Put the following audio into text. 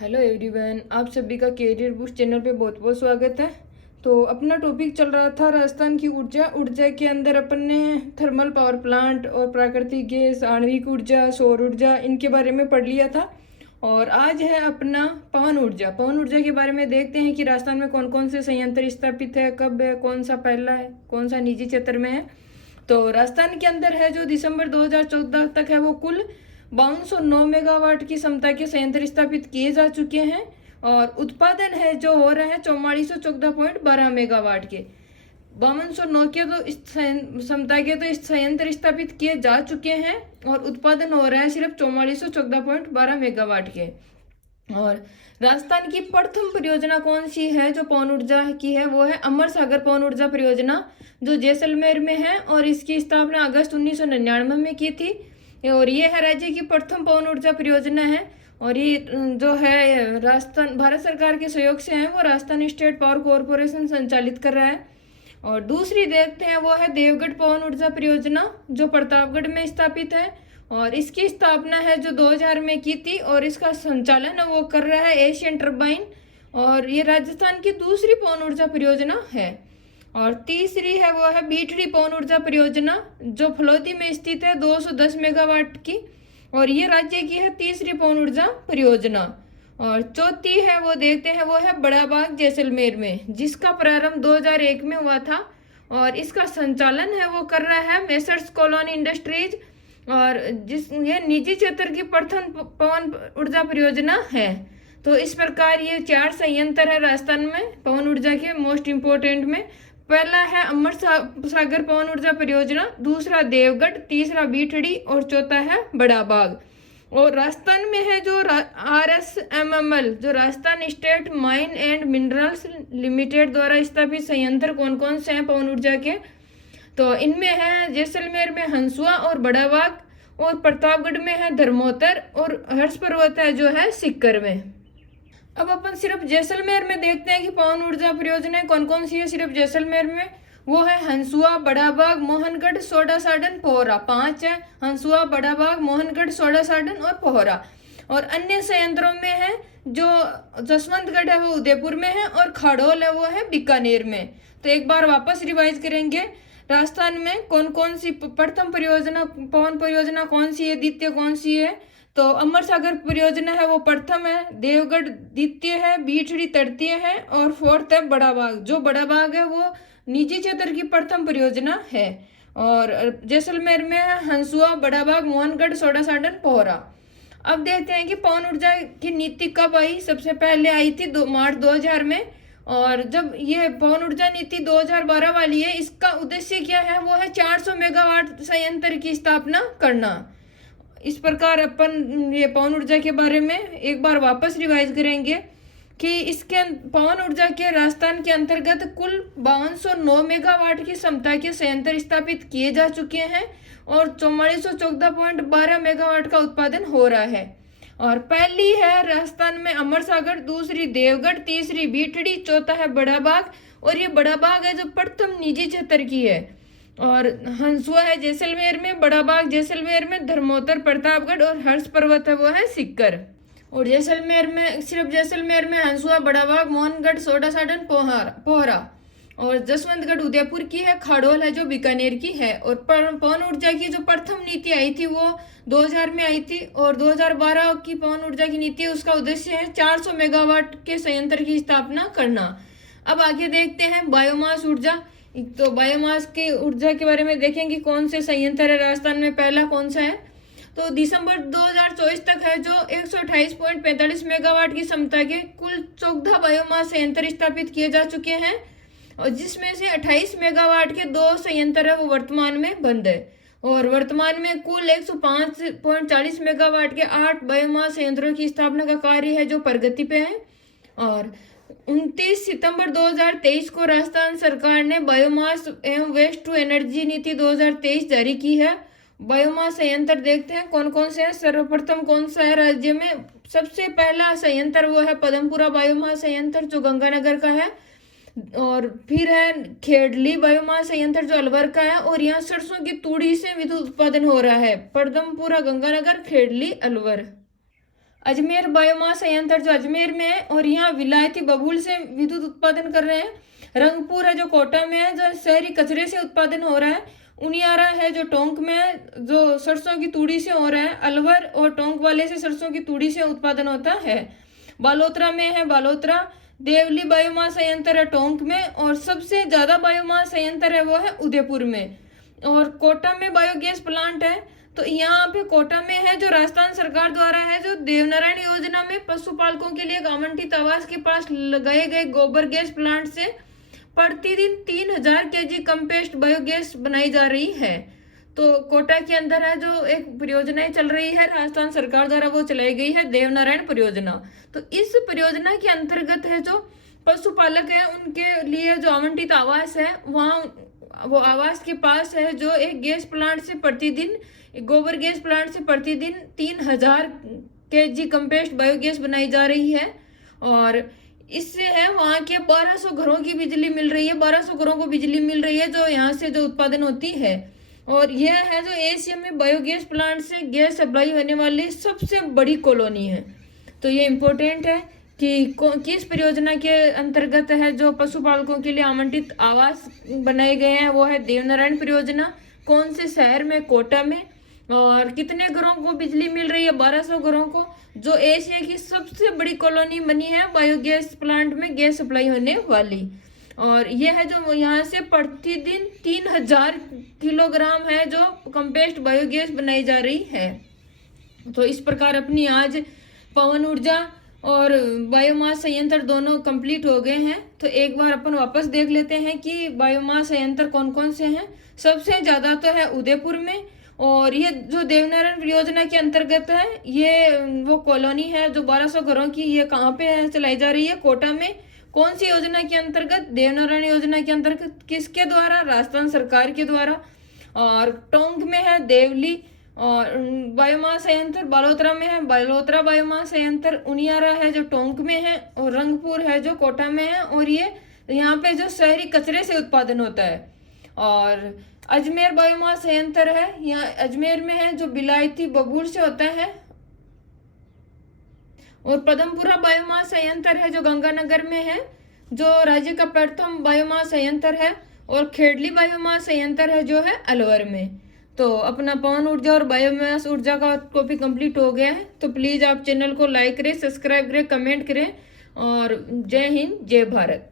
Hello everyone, आप सभी का कैरियर बूस्ट चैनल पे बहुत बहुत स्वागत है। तो अपना टॉपिक चल रहा था राजस्थान की ऊर्जा के अंदर अपन ने थर्मल पावर प्लांट और प्राकृतिक गैस, आणविक ऊर्जा, सौर ऊर्जा, इनके बारे में पढ़ लिया था। और आज है अपना पवन ऊर्जा के बारे में देखते हैं कि राजस्थान में कौन कौन से संयंत्र स्थापित है, कब है, कौन सा पहला है, कौन सा निजी क्षेत्र में है। तो राजस्थान के अंदर है जो दिसंबर 2014 तक है वो कुल 5209 मेगावाट की क्षमता के संयंत्र स्थापित किए जा चुके हैं और उत्पादन है जो हो रहा है 4414.12 मेगावाट के। 5209 के तो इस क्षमता के तो इस संयंत्र स्थापित किए जा चुके हैं और उत्पादन हो रहा है सिर्फ 4414.12 मेगावाट के। और राजस्थान की प्रथम परियोजना कौन सी है जो पवन ऊर्जा की है, वो है अमर सागर पवन ऊर्जा परियोजना जो जैसलमेर में है और इसकी स्थापना अगस्त 1999 में की थी। और ये है राज्य की प्रथम पवन ऊर्जा परियोजना है और ये जो है राजस्थान भारत सरकार के सहयोग से है, वो राजस्थान स्टेट पावर कॉरपोरेशन संचालित कर रहा है। और दूसरी देखते हैं वो है देवगढ़ पवन ऊर्जा परियोजना जो प्रतापगढ़ में स्थापित है और इसकी स्थापना है जो 2000 में की थी और इसका संचालन वो कर रहा है एशियन टर्बाइन और ये राजस्थान की दूसरी पवन ऊर्जा परियोजना है। और तीसरी है वो है बीटड़ी पवन ऊर्जा परियोजना जो फलोदी में स्थित है 210 मेगावाट की और ये राज्य की है तीसरी पवन ऊर्जा परियोजना। और चौथी है वो देखते हैं वो है बड़ा बाग जैसलमेर में जिसका प्रारंभ 2001 में हुआ था और इसका संचालन है वो कर रहा है मेसर्स कॉलोन इंडस्ट्रीज और जिस ये निजी क्षेत्र की प्रथम पवन ऊर्जा परियोजना है। तो इस प्रकार ये 4 संयंत्र है राजस्थान में पवन ऊर्जा के मोस्ट इम्पोर्टेंट में। पहला है अमर सागर पवन ऊर्जा परियोजना, दूसरा देवगढ़, तीसरा बीटड़ी और चौथा है बड़ा बाग। और राजस्थान में है जो RSMML जो Rajasthan state mine and minerals limited द्वारा स्थापित संयंत्र कौन कौन से हैं पवन ऊर्जा के, तो इनमें है जैसलमेर में हंसुआ और बड़ा बाग और प्रतापगढ़ में है धर्मोतर और हर्ष पर्वत है जो है सीकर में। अब अपन सिर्फ जैसलमेर में देखते हैं कि पवन ऊर्जा परियोजनाएं कौन कौन सी है। सिर्फ जैसलमेर में वो है हंसुआ, बड़ा बाग, मोहनगढ़, सोडा साडन, पोहरा। 5 है हंसुआ, बड़ा बाग, मोहनगढ़, सोडा साडन और पोहरा। और अन्य संयंत्रों में है जो जसवंतगढ़ है वो उदयपुर में है और खाड़ोल है वो है बीकानेर में। तो एक बार वापस रिवाइज करेंगे, राजस्थान में कौन कौन सी प्रथम परियोजना पवन परियोजना कौन सी है, द्वितीय कौन सी है, तो अमर सागर परियोजना है वो प्रथम है, देवगढ़ द्वितीय है, बीटड़ी तृतीय है और फोर्थ है बड़ा बाग। जो बड़ा बाग है वो निजी क्षेत्र की प्रथम परियोजना है। और जैसलमेर में है हंसुआ, बड़ा बाग, मोहनगढ़, सोडा साडन, पोहरा। अब देखते हैं कि पवन ऊर्जा की नीति कब आई। सबसे पहले आई थी मार्च 2000 में और जब ये पवन ऊर्जा नीति 2012 वाली है, इसका उद्देश्य क्या है, वो है 400 मेगावाट संयंत्र की स्थापना करना। इस प्रकार अपन ये पवन ऊर्जा के बारे में एक बार वापस रिवाइज करेंगे कि इसके पवन ऊर्जा के राजस्थान के अंतर्गत कुल 5209 मेगावाट की क्षमता के संयंत्र स्थापित किए जा चुके हैं और 4414.12 मेगावाट का उत्पादन हो रहा है। और पहली है राजस्थान में अमर सागर, दूसरी देवगढ़, तीसरी बीटड़ी, चौथा है बड़ा बाग और ये बड़ा बाग है जो प्रथम निजी क्षेत्र की है। और हंसुआ है जैसलमेर में, बड़ा बाग जैसलमेर में, धर्मोतर प्रतापगढ़ और हर्ष पर्वत है वो है सीकर। और जैसलमेर में सिर्फ जैसलमेर में हंसुआ, बड़ा बाग, मोहनगढ़, सोडा साडन, पोहरा। और जसवंतगढ़ उदयपुर की है, खाड़ोल है जो बीकानेर की है। और पवन ऊर्जा की जो प्रथम नीति आई थी वो 2000 में आई थी और 2012 की पवन ऊर्जा की नीति उसका उद्देश्य है 400 मेगावाट के संयंत्र की स्थापना करना। अब आगे देखते हैं बायोमास ऊर्जा। तो बायोमास की ऊर्जा के बारे में देखेंगे कौन से संयंत्र है राजस्थान में, पहला कौन सा है, तो दिसंबर 2024 तक है जो 128.45 मेगावाट की क्षमता के कुल 14 बायोमास संयंत्र स्थापित किए जा चुके हैं और जिसमें से 28 मेगावाट के 2 संयंत्र है वो वर्तमान में बंद है। और वर्तमान में कुल 105.40 मेगावाट के 8 बायोमास संयंत्रों की स्थापना का कार्य है जो प्रगति पे है। और 29 सितंबर 2023 को राजस्थान सरकार ने बायोमास एवं वेस्ट टू एनर्जी नीति 2023 जारी की है। बायोमास संयंत्र देखते हैं कौन कौन से हैं। सर्वप्रथम कौन सा है राज्य में, सबसे पहला संयंत्र वो है पदमपुरा बायोमास संयंत्र जो गंगानगर का है। और फिर है खेड़ली बायोमास संयंत्र जो अलवर का है और यहाँ सरसों की तूड़ी से विद्युत उत्पादन हो रहा है। पदमपुरा गंगानगर, खेड़ली, अलवर। अजमेर बायोमास संयंत्र जो अजमेर में है और यहाँ विलायती बबूल से विद्युत उत्पादन कर रहे हैं। रंगपुर है जो कोटा में है, जो शहरी कचरे से उत्पादन हो रहा है। उनियारा है जो टोंक में है, जो सरसों की तूड़ी से हो रहा है। अलवर और टोंक वाले से सरसों की तूड़ी से उत्पादन होता है। बालोतरा में है बालोतरा। देवली बायोमास संयंत्र है टोंक में, और सबसे ज्यादा बायोमास संयंत्र है वो है उदयपुर में। और कोटा में बायोगैस प्लांट है। तो यहाँ पे कोटा में है जो राजस्थान सरकार द्वारा है, जो देवनारायण योजना में पशुपालकों के लिए आवंटित आवास के पास लगाए गए गोबर गैस प्लांट से प्रतिदिन 3000 केजी कंपेस्ट बायोगैस बनाई जा रही है। तो कोटा के अंदर है जो एक परियोजना चल रही है राजस्थान सरकार द्वारा, वो चलाई गई है देवनारायण परियोजना। तो इस परियोजना के अंतर्गत है जो पशुपालक है उनके लिए जो आवंटित आवास है, वहाँ वो आवास के पास है जो एक गैस प्लांट से प्रतिदिन, गोबर गैस प्लांट से प्रतिदिन 3000 केजी कंपेस्ट बायोगैस बनाई जा रही है। और इससे है वहाँ के 1200 घरों की बिजली मिल रही है, 1200 घरों को बिजली मिल रही है जो यहाँ से जो उत्पादन होती है। और यह है जो एशिया में बायोगैस प्लांट से गैस सप्लाई होने वाली सबसे बड़ी कॉलोनी है। तो ये इम्पोर्टेंट है कि किस परियोजना के अंतर्गत है जो पशुपालकों के लिए आवंटित आवास बनाए गए हैं, वो है देवनारायण परियोजना। कौन से शहर में, कोटा में। और कितने घरों को बिजली मिल रही है, 1200 घरों को, जो एशिया की सबसे बड़ी कॉलोनी बनी है बायोगैस प्लांट में गैस सप्लाई होने वाली। और यह है जो यहाँ से प्रतिदिन 3000 किलोग्राम है जो कंपेस्ट बायोगैस बनाई जा रही है। तो इस प्रकार अपनी आज पवन ऊर्जा और बायोमास संयंत्र दोनों कंप्लीट हो गए हैं। तो एक बार अपन वापस देख लेते हैं कि बायोमास संयंत्र कौन कौन से हैं। सबसे ज्यादा तो है उदयपुर में, और ये जो देवनारायण योजना के अंतर्गत है, ये वो कॉलोनी है जो 1200 घरों की, ये कहाँ पे है चलाई जा रही है, कोटा में। कौन सी योजना के अंतर्गत, देवनारायण योजना के अंतर्गत। किसके द्वारा, राजस्थान सरकार के द्वारा। और टोंक में है देवली और बायोमास संयंत्र, बालोतरा में है बालोतरा बायोमास संयंत्र। उनियारा है जो टोंक में है, और रंगपुर है जो कोटा में है, और ये यहाँ पे जो शहरी कचरे से उत्पादन होता है। और अजमेर बायोमास संयंत्र है, यहाँ अजमेर में है जो विलायती बबूल से होता है। और पदमपुरा बायोमास संयंत्र है जो गंगानगर में है, जो राज्य का प्रथम बायोमास संयंत्र है। और खेड़ली बायोमास संयंत्र है जो है अलवर में। तो अपना पवन ऊर्जा और बायोमास ऊर्जा का टॉपिक कंप्लीट हो गया है। तो प्लीज आप चैनल को लाइक करें, सब्सक्राइब करें, कमेंट करें। और जय हिंद, जय भारत।